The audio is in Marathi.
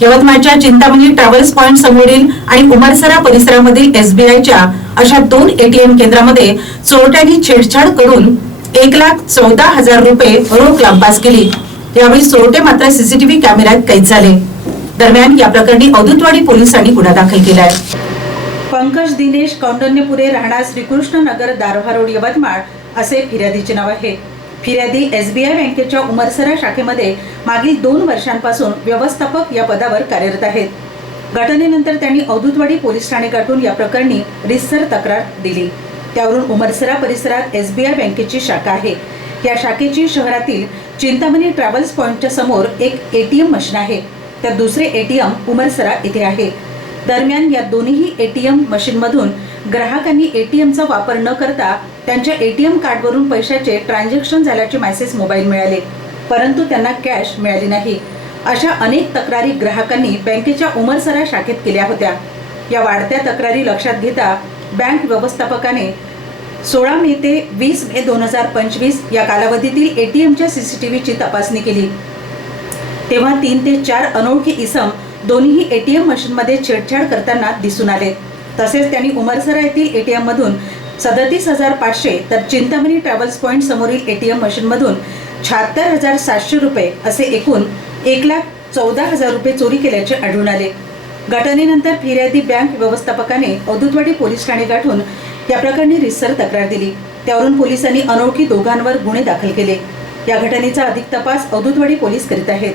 यवतमाळच्या चिंतामणी ट्रॅव्हल्स पॉइंट समोरील आणि उमरसरा परिसरामधील एसबीआयच्या अशा दोन एटीएम केंद्रामध्ये चोरट्यांनी छेडछाड करून एक लाख चौदा हजार रुपये रोख लांबपास केली. यावेळी चोरटे मात्र सीसीटीव्ही कॅमेऱ्यात कैद झाले. दरम्यान या प्रकरणी अवधूतवाडी पोलिसांनी गुन्हा दाखल केलाय. पंकज दिनेश कौंडण्यपुरे राहणार श्रीकृष्ण नगर दारव्हा रोड यवतमाळ असे फिर्यादीचे नाव आहे. फिर्यादी एसबीआय बँकेच्या उमरसरा शाखेमध्ये मागील दोन वर्षांपासून व्यवस्थापक या पदावर कार्यरत आहेत. घटनेनंतर त्यांनी औदुतवाडी पोलीस ठाणे गाठून या प्रकरणी रिसर तक्रार दिली. त्यावरून उमरसरा परिसरात एसबीआय बँकेची शाखा आहे. या शाखेची शहरातील चिंतामणी ट्रॅव्हल्स पॉईंटच्या समोर एक एटीएम मशीन आहे. तर दुसरे एटीएम उमरसरा इथे आहे. दरम्यान या दोन्ही एटीएम मशीनमधून ग्राहकांनी एटीएमचा वापर न करता त्यांच्या एटीएम कार्डवरून पैशाचे ट्रान्झॅक्शन झाल्याचे मेसेज मोबाईल मिळाले. परंतु त्यांना कॅश मिळाली नाही. अशा अनेक तक्रारी ग्राहकांनी बँकेच्या उमरसरा शाखेत केल्या होत्या. या वाढत्या तक्रारी लक्षात घेता बँक व्यवस्थापकाने सोळा मे ते वीस मे दोन हजार पंचवीस या कालावधीतील एटीएमच्या सीसीटीव्हीची तपासणी केली. तेव्हा तीन ते चार अनोळखी इसम दोन्ही एटीएम मशीनमध्ये छेडछाड करताना दिसून आले. तसेच त्यांनी उमरसरा येथील ए टी एममधून सदतीस हजार पाचशे तर चिंतामणी ट्रॅव्हल्स पॉईंट समोरील एटीएम मशीनमधून शहात्तर हजार सातशे रुपये असे एकूण एक लाख चौदा हजार रुपये चोरी केल्याचे आढळून आले. घटनेनंतर फिर्यादी बँक व्यवस्थापकाने अवधूतवाडी पोलीस ठाणे गाठून या प्रकरणी रिसर तक्रार दिली. त्यावरून पोलिसांनी अनोळखी दोघांवर गुन्हे दाखल केले. या घटनेचा अधिक तपास अवधूतवाडी पोलीस करीत आहेत.